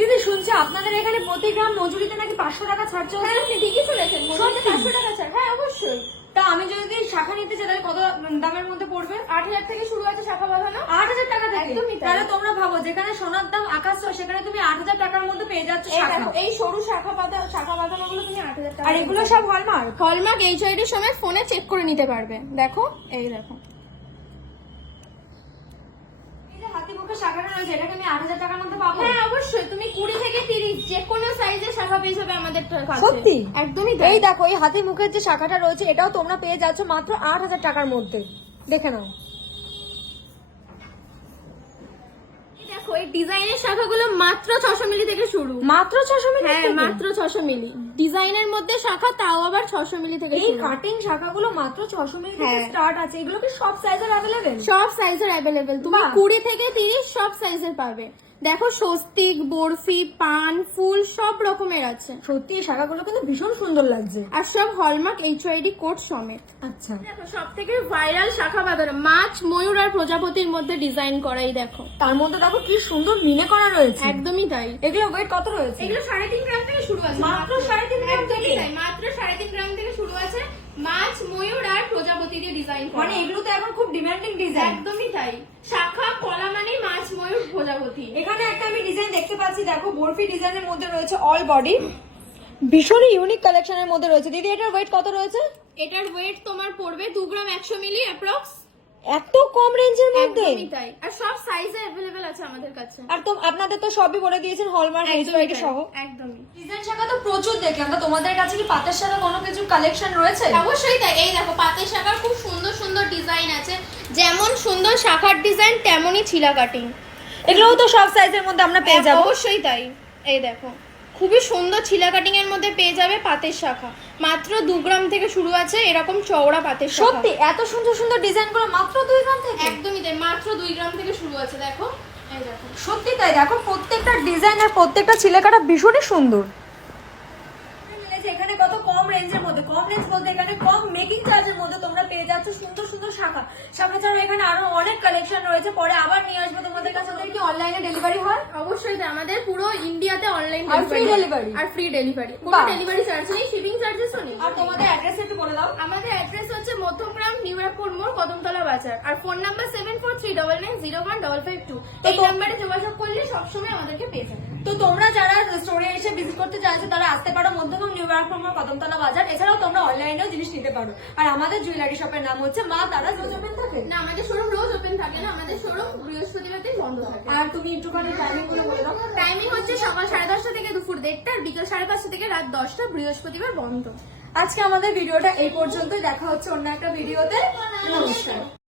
দিদি শুনছি আপনাদের এখানে প্রতি গ্রাম মজুরিতে নাকি 500 টাকা ছাড় চলছে। হ্যাঁ আপনি ঠিকই শুনেছেন, মজুরিতে 500 টাকা ছাড়। হ্যাঁ অবশ্যই। তা আমি যদি শাখা নিতে চাই তাহলে কত দামের মধ্যে পড়বে? 8,000 থেকে শুরু আছে শাখা বাঁধানো। 8,000 টাকা থেকে? একদমই তাই। তাহলে তোমরা ভাবো যেখানে সোনার দাম আকাশ ছোঁয়া সেখানে তুমি 8,000 টাকার মধ্যে পেয়ে যাচ্ছ এই শাখা। দেখো, এই সরু শাখা বাঁধানো গুলো তুমি 8,000 টাকা। আর এগুলো সব হলমার্ক। হলমার্ক HID সময় ফোনে চেক করে নিতে পারবে। দেখো, এই দেখো। এই যে হাতিমুখের শাখাটা রয়েছে এটাকে আমি 8,000 টাকার মধ্যে পাবো? হ্যাঁ অবশ্যই, তুমি 20 থেকে 30 যে কোনো সাইজের শাখা পেয়ে যাবে আমাদের কাছে। সত্যি? একদমই এই তাই। দেখো এই হাতিমুখের যে শাখাটা রয়েছে এটাও তোমরা পেয়ে যাচ্ছ মাত্র 8,000 টাকার মধ্যে। দেখে নাও। দেখো এই ডিজাইনের শাখাগুলো মাত্র 600 মিলি থেকে শুরু। মাত্র 600 মিলি? হ্যাঁ মাত্র 600 মিলি। ডিজাইনের মধ্যে শাখা, তাও আবার 600 মিলি থেকে এই শুরু। কাটিং শাখাগুলো মাত্র 600 মিলি থেকে হ্যাঁ। স্টার্ট আছে। এগুলো কি সব সাইজের अवेलेबल? সব সাইজের অ্যাভেলেবেল, তুমি বাহ। 20 থেকে 30 সব সাইজের পাবে। দেখো স্বস্তিক, বরফি, পান, ফুল সব রকমের আছে। সত্যি এই শাখাগুলো কিন্তু ভীষণ সুন্দর লাগছে। আর সব হলমার্ক HID কোড সমেত। আচ্ছা দেখো সব থেকে ভাইরাল শাখা বাঁধানো মাছ, ময়ূর আর প্রজাপতির মধ্যে ডিজাইন করাই দেখো। তার মধ্যে দেখো কি সুন্দর মিনে করা রয়েছে। একদমই তাই। এগুলো ওয়েট কত রয়েছে? এগুলো 3.5 গ্রাম থেকে শুরু আছে। মাত্র 3.5 গ্রাম একদমই থেকে? তাই, মাত্র 3.5 গ্রাম থেকে শুরু আছে। মাছ, ময়ূর আর প্রজাপতি দিয়ে ডিজাইন করা। মানে এগুলো তো এখন খুব ডিমান্ডিং ডিজাইন। একদমই তাই। শাখা কলা মানে মাছ, ময়ূর, প্রজাপতি। এখানে একটা আমি ডিজাইন দেখতে পাচ্ছি, দেখো বরফি ডিজাইনের মধ্যে রয়েছে অল বডি, ভীষণই ইউনিক কালেকশনের মধ্যে রয়েছে। দিদি এটার ওয়েট কত রয়েছে? এটার ওয়েট তোমার পড়বে 2 গ্রাম 100 মিলি অ্যাপ্রক্স। এত কম রেঞ্জের মধ্যে? একদমই তাই। আর সব সাইজে अवेलेबल আছে আমাদের কাছে। আর তো আপনাদের তো সবই বলে দিয়েছেন হলমার্ক একদমই HID তাই, সহ। একদমই। ডিজাইন শাখা তো প্রচুর দেখলাম, তো তোমাদের কাছে কি পাতের শাখা কোনো কিছু কালেকশন রয়েছে? অবশ্যই তাই। এই দেখো পাতের শাখার খুব সুন্দর সুন্দর ডিজাইন আছে। যেমন সুন্দর শাখার ডিজাইন তেমনই ছিলা কাটিং। এগুলোও তো সব সাইজের মধ্যে আমরা পেয়ে যাবো? অবশ্যই তাই। এই দেখো খুবই সুন্দর ছিলা কাটিং এর মধ্যে পেয়ে যাবে পাতের শাখা। মাত্র 2 গ্রাম থেকে শুরু আছে এরকম চওড়া পাতের শাখা। সত্যি এত সুন্দর সুন্দর ডিজাইন গুলো মাত্র 2 গ্রাম থেকে? একদমই তাই, মাত্র 2 গ্রাম থেকে শুরু আছে। দেখো, এই দেখো। সত্যি তাই। দেখো প্রত্যেকটা ডিজাইন আর প্রত্যেকটা ছিলেকাটা ভীষণই সুন্দর। এখানে কত কম রেঞ্জের মধ্যে, কম রেঞ্জ বলতে এখানে কম মেকিং চার্জের মধ্যে তোমরা পেয়ে যাচ্ছ সুন্দর সুন্দর শাখা। শাখা ছাড়াও এখানে আরো অনেক কালেকশন রয়েছে, পরে আবার নিয়ে আসবো তোমাদের কাছে। ওদের কি অনলাইনে ডেলিভারি হয়? অবশ্যই তাই, আমাদের পুরো ইন্ডিয়াতে অনলাইন আর free delivery? আর ফ্রি ডেলিভারি। কোনো বাহ। ডেলিভারি চার্জ নেই, শিপিং চার্জেসও নেই। আর তোমাদের অ্যাড্রেস একটু বলে দাও। আমাদের অ্যাড্রেস হচ্ছে মধ্যমগ্রাম, নিউ এয়ারপোর্ট মোড়, কদমতলা বাজার। আর ফোন নাম্বার 7439901552। এই নাম্বারে যোগাযোগ করলে সবসময় আমাদেরকে পেয়ে যাবেন। তো তোমরা যারা স্টোরে এসে ভিজিট করতে চাইছো তারা আসতে পারো মধ্যমগ্রাম, নিউ এয়ারপোর্ট মোড়, কদমতলা বাজার। এছাড়াও তোমরা অনলাইনেও জিনিস নিতে পারো। আর আমাদের জুয়েলারি শপের নাম হচ্ছে মা তারা। রোজ ওপেন থাকে? না, আমাদের শোরুম রোজ ওপেন থাকে না, আমাদের শোরুম বৃহস্পতিবার দিন বন্ধ থাকে। আর তুমি একটুখানি টাইমিং গুলো বলে দাও। টাইমিং হচ্ছে সকাল 10:30 থেকে দুপুর 1:30, আর বিকেল 5:30 থেকে রাত 10টা, বৃহস্পতিবার বন্ধ। আজকে আমাদের ভিডিওটা এই পর্যন্তই। দেখা হচ্ছে অন্য একটা ভিডিওতে। নমস্কার।